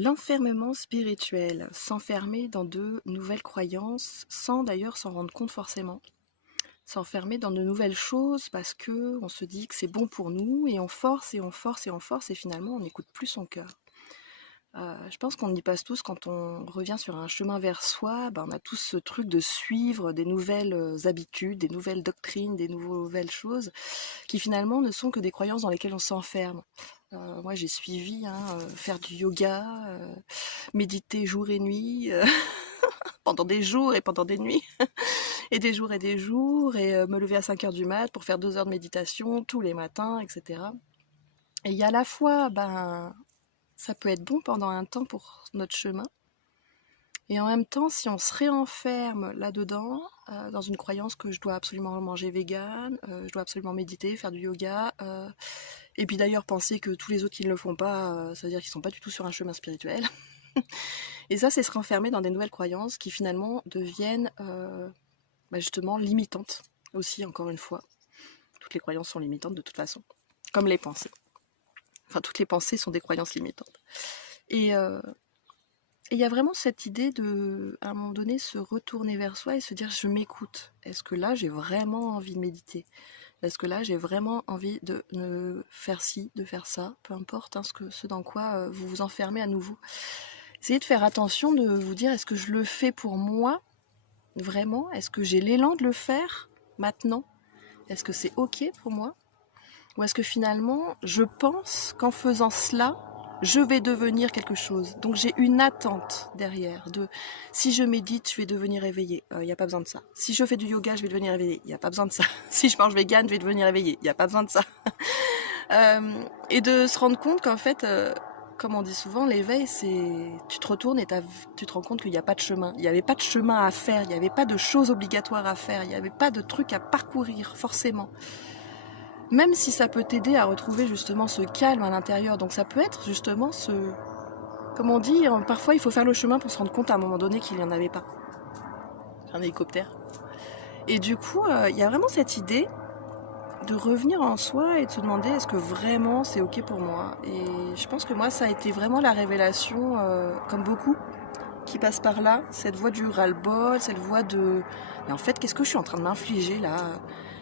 L'enfermement spirituel, s'enfermer dans de nouvelles croyances, sans d'ailleurs s'en rendre compte forcément. S'enfermer dans de nouvelles choses parce que on se dit que c'est bon pour nous et on force et on force et on force et finalement on n'écoute plus son cœur. Je pense qu'on y passe tous quand on revient sur un chemin vers soi, on a tous ce truc de suivre des nouvelles habitudes, des nouvelles doctrines, des nouvelles choses qui finalement ne sont que des croyances dans lesquelles on s'enferme. Moi j'ai suivi faire du yoga, méditer jour et nuit, pendant des jours et pendant des nuits, et des jours, et me lever à 5 heures du mat pour faire 2 heures de méditation tous les matins, etc. Et il y a à la fois, ça peut être bon pendant un temps pour notre chemin, et en même temps, si on se réenferme là-dedans, dans une croyance que je dois absolument manger vegan, je dois absolument méditer, faire du yoga, et puis d'ailleurs penser que tous les autres qui ne le font pas, ça veut dire qu'ils ne sont pas du tout sur un chemin spirituel. Et ça, c'est se renfermer dans des nouvelles croyances qui finalement deviennent justement limitantes aussi, encore une fois. Toutes les croyances sont limitantes de toute façon, comme les pensées. Enfin, toutes les pensées sont des croyances limitantes. Et il y a vraiment cette idée de, à un moment donné, se retourner vers soi et se dire, je m'écoute. Est-ce que là, j'ai vraiment envie de méditer? Est-ce que là, j'ai vraiment envie de faire ci, de faire ça? Peu importe ce dans quoi vous vous enfermez à nouveau. Essayez de faire attention, de vous dire, est-ce que je le fais pour moi? Vraiment? Est-ce que j'ai l'élan de le faire maintenant? Est-ce que c'est ok pour moi? Ou est-ce que finalement, je pense qu'en faisant cela, je vais devenir quelque chose. Donc j'ai une attente derrière de si je médite, je vais devenir éveillée. Il n'y a pas besoin de ça. Si je fais du yoga, je vais devenir éveillée. Il n'y a pas besoin de ça. Si je mange vegan, je vais devenir éveillée. Il n'y a pas besoin de ça. Et de se rendre compte qu'en fait, comme on dit souvent, l'éveil, c'est tu te retournes et tu te rends compte qu'il n'y a pas de chemin. Il n'y avait pas de chemin à faire. Il n'y avait pas de choses obligatoires à faire. Il n'y avait pas de trucs à parcourir forcément. Même si ça peut t'aider à retrouver justement ce calme à l'intérieur. Donc ça peut être justement comme on dit, parfois il faut faire le chemin pour se rendre compte à un moment donné qu'il n'y en avait pas. Un hélicoptère. Et du coup, il y a vraiment cette idée de revenir en soi et de se demander est-ce que vraiment c'est ok pour moi. Et je pense que moi ça a été vraiment la révélation, comme beaucoup qui passent par là, cette voie du ras-le-bol, cette voie de mais en fait qu'est-ce que je suis en train de m'infliger là?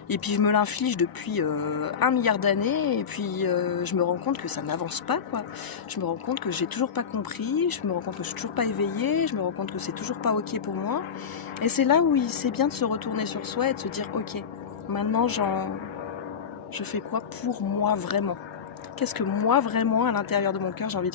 Et puis je me l'inflige depuis 1 milliard d'années, et puis je me rends compte que ça n'avance pas, quoi. Je me rends compte que j'ai toujours pas compris, je me rends compte que je suis toujours pas éveillée, je me rends compte que c'est toujours pas ok pour moi. Et c'est là où c'est bien de se retourner sur soi et de se dire ok, maintenant je fais quoi pour moi vraiment? Qu'est-ce que moi vraiment à l'intérieur de mon cœur j'ai envie de faire?